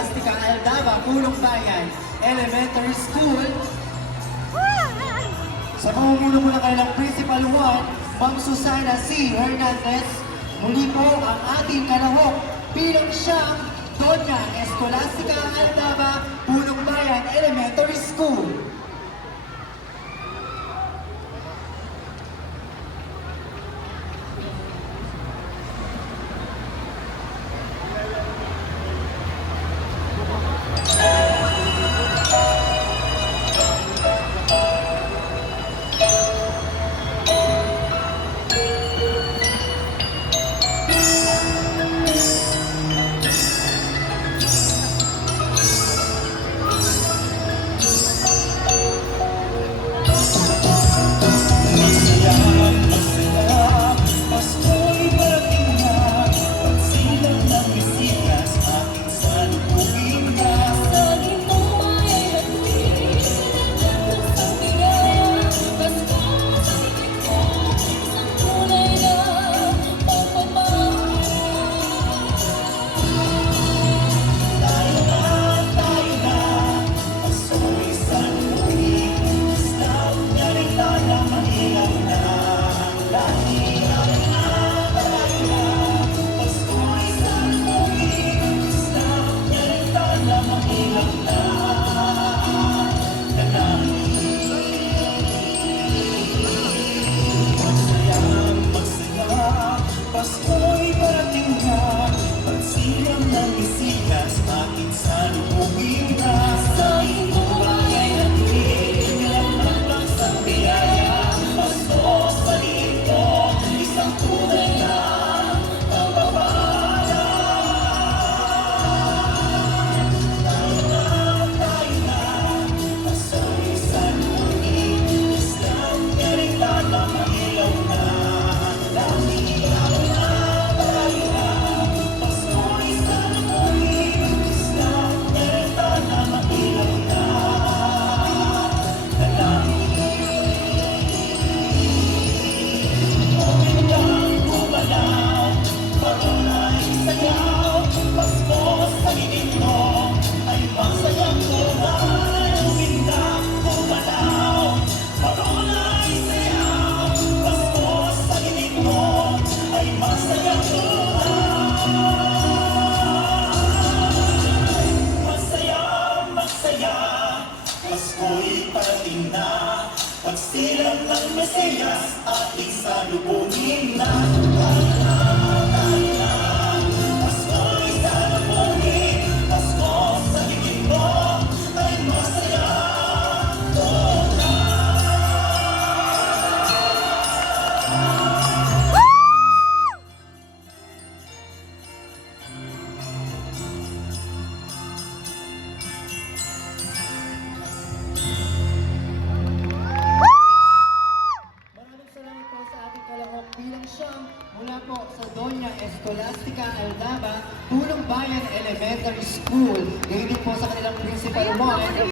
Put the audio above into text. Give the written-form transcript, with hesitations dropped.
Escolastica Aldaba, Pulong Bayan Elementary School. Sa pamumuno po ng kanilang Principal 1, Ma'am Susana C. Hernandez, muli po ang ating kalahok bilang siyang Doña Escolastica Aldaba, Pulong Bayan Elementary School. Pasko'y parating na, pagsilang ng isigas, aking salubungin na. Sa iyong bagay at nilalang lang sa biyaya. Pasko sa lito, isang tunay na pagpapala. Tayo na, pasko'y salubungin, isang nilalang ang ilaw na. Pasko'y parating na, pagsilang ng Mesiyas, ating salubungin na. Tayo na, tayo na, Pasko'y salubungin, Pasko sa higit mo, ay masaya. Bilang siyang mula po sa Doña Escolastica Aldaba, Pulong Bayan Elementary School. Ganyan din po sa kanilang Principal 1.